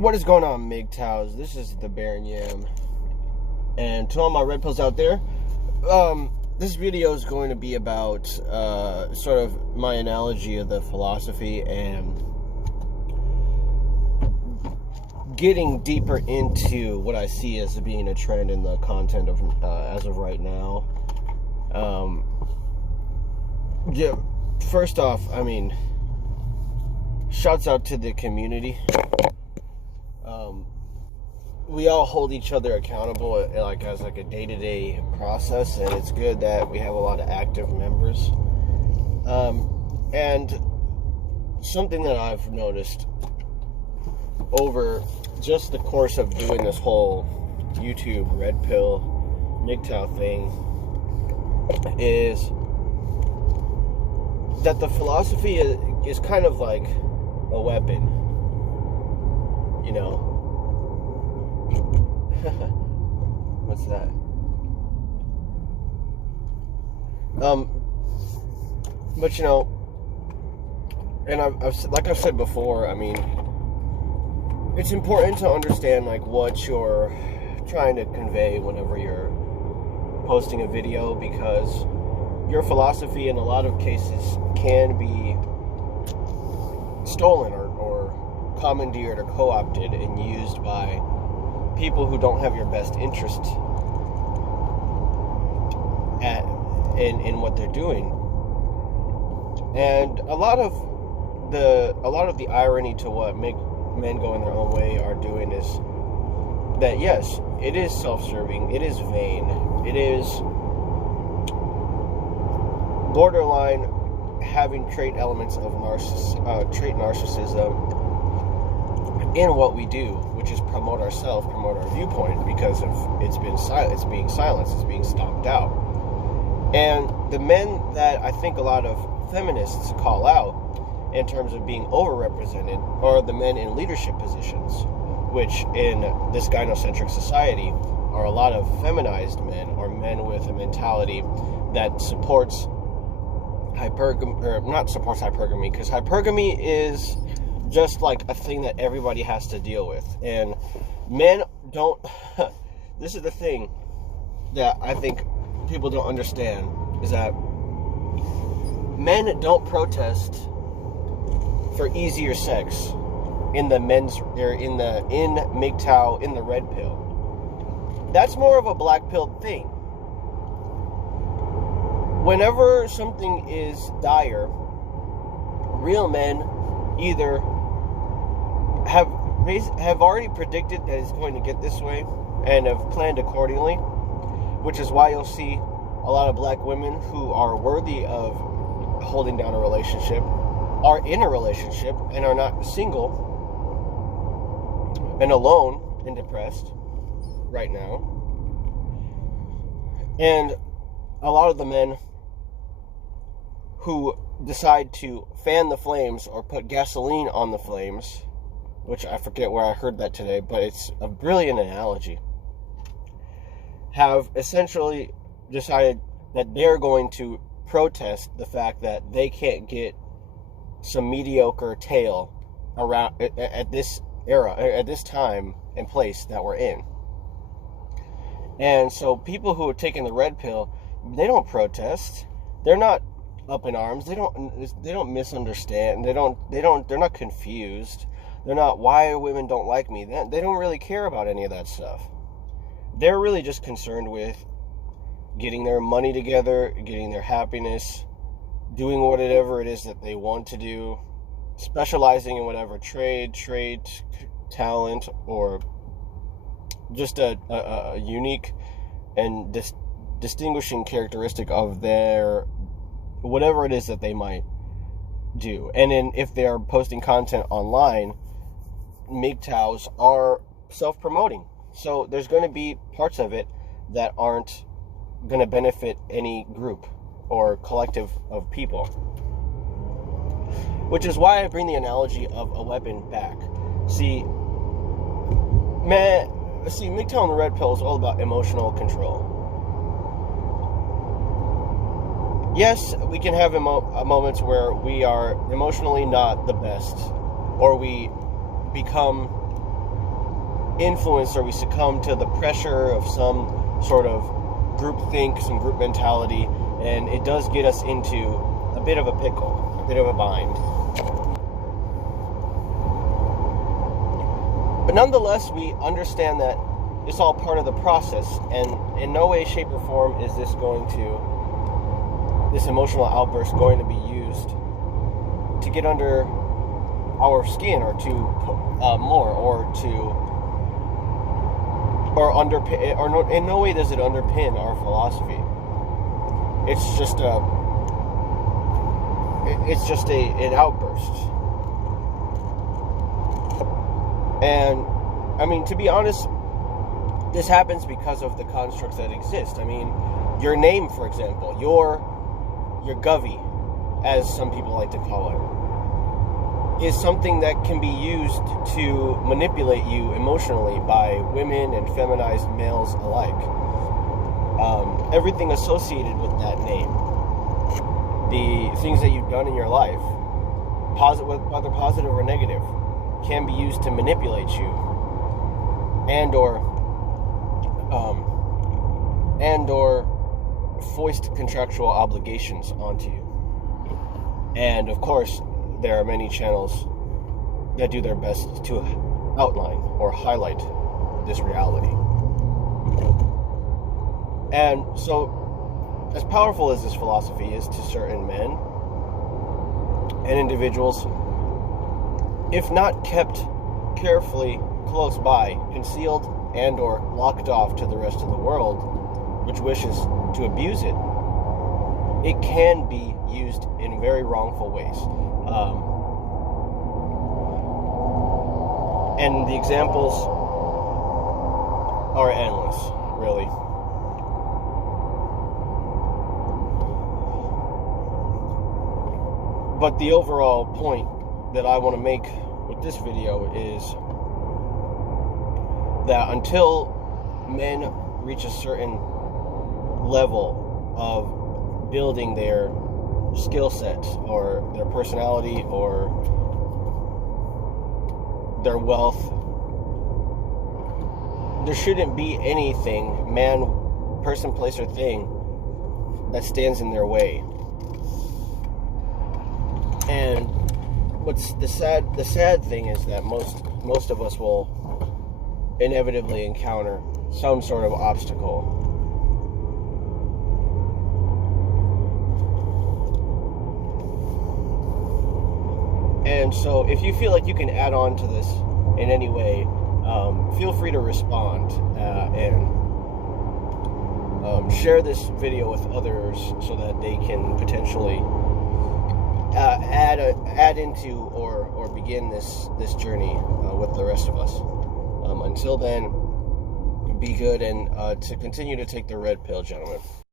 What is going on, MGTOWs? This is the Baron Yam. And to all my red pills out there, this video is going to be about sort of my analogy of the philosophy and getting deeper into what I see as being a trend in the content of as of right now. Yeah, first off, I mean, shouts out to the community. We all hold each other accountable as a day-to-day process, and it's good that we have a lot of active members. And something that I've noticed over just the course of doing this whole YouTube Redpill MGTOW thing is that the philosophy is kind of like a weapon, you know. What's that? But you know, and I've said before, I mean, it's important to understand like what you're trying to convey whenever you're posting a video, because your philosophy in a lot of cases can be stolen or commandeered or co-opted and used by people who don't have your best interest in what they're doing. And a lot of the irony to what make men go in their own way are doing is that yes, it is self-serving, it is vain, it is borderline having trait elements of narcissism in what we do, which is promote ourselves, promote our viewpoint, because of it's being silenced, it's being stomped out. And the men that I think a lot of feminists call out in terms of being overrepresented are the men in leadership positions, which in this gynocentric society are a lot of feminized men, or men with a mentality that supports hypergamy, or not supports hypergamy, because hypergamy is just like a thing that everybody has to deal with. And men don't this is the thing that I think people don't understand, is that men don't protest for easier sex in the men's, or in MGTOW, in the red pill. That's more of a black pilled thing. Whenever something is dire, real men either have already predicted that it's going to get this way and have planned accordingly, which is why you'll see a lot of black women who are worthy of holding down a relationship are in a relationship and are not single and alone and depressed right now. And a lot of the men who decide to fan the flames or put gasoline on the flames, which I forget where I heard that today, but it's a brilliant analogy, have essentially decided that they're going to protest the fact that they can't get some mediocre tail around at this era, at this time and place that we're in. And so people who are taking the red pill, they don't protest. They're not up in arms. They don't misunderstand. They're not confused. They're not, why women don't like me. They don't really care about any of that stuff. They're really just concerned with getting their money together, getting their happiness, doing whatever it is that they want to do, specializing in whatever trade, talent, or just a unique and distinguishing characteristic of their whatever it is that they might do. And then if they are posting content online, MGTOWs are self-promoting. So there's going to be parts of it that aren't going to benefit any group or collective of people. Which is why I bring the analogy of a weapon back. See, MGTOW and the red pill is all about emotional control. Yes, we can have moments where we are emotionally not the best, or we become influence, or we succumb to the pressure of some sort of group think, some group mentality, and it does get us into a bit of a pickle, a bit of a bind. But nonetheless, we understand that it's all part of the process, and in no way, shape, or form is this emotional outburst going to be used to get under our skin, or to underpin, or no, in no way does it underpin our philosophy. It's just an outburst. And I mean, to be honest, this happens because of the constructs that exist. I mean, your name, for example, your govy, as some people like to call it, is something that can be used to manipulate you emotionally by women and feminized males alike. Everything associated with that name, the things that you've done in your life, whether positive or negative, can be used to manipulate you and or foist contractual obligations onto you. And of course, there are many channels that do their best to outline or highlight this reality. And so, as powerful as this philosophy is to certain men and individuals, if not kept carefully close by, concealed and or locked off to the rest of the world, which wishes to abuse it, it can be used in very wrongful ways. And the examples are endless, really. But the overall point that I want to make with this video is that until men reach a certain level of building their skill set or their personality or their wealth, there shouldn't be anything, man, person, place, or thing that stands in their way. And what's the sad thing is that most of us will inevitably encounter some sort of obstacle. And so if you feel like you can add on to this in any way, feel free to respond and share this video with others so that they can potentially add into or begin this journey with the rest of us. Until then, be good, and to continue to take the red pill, gentlemen.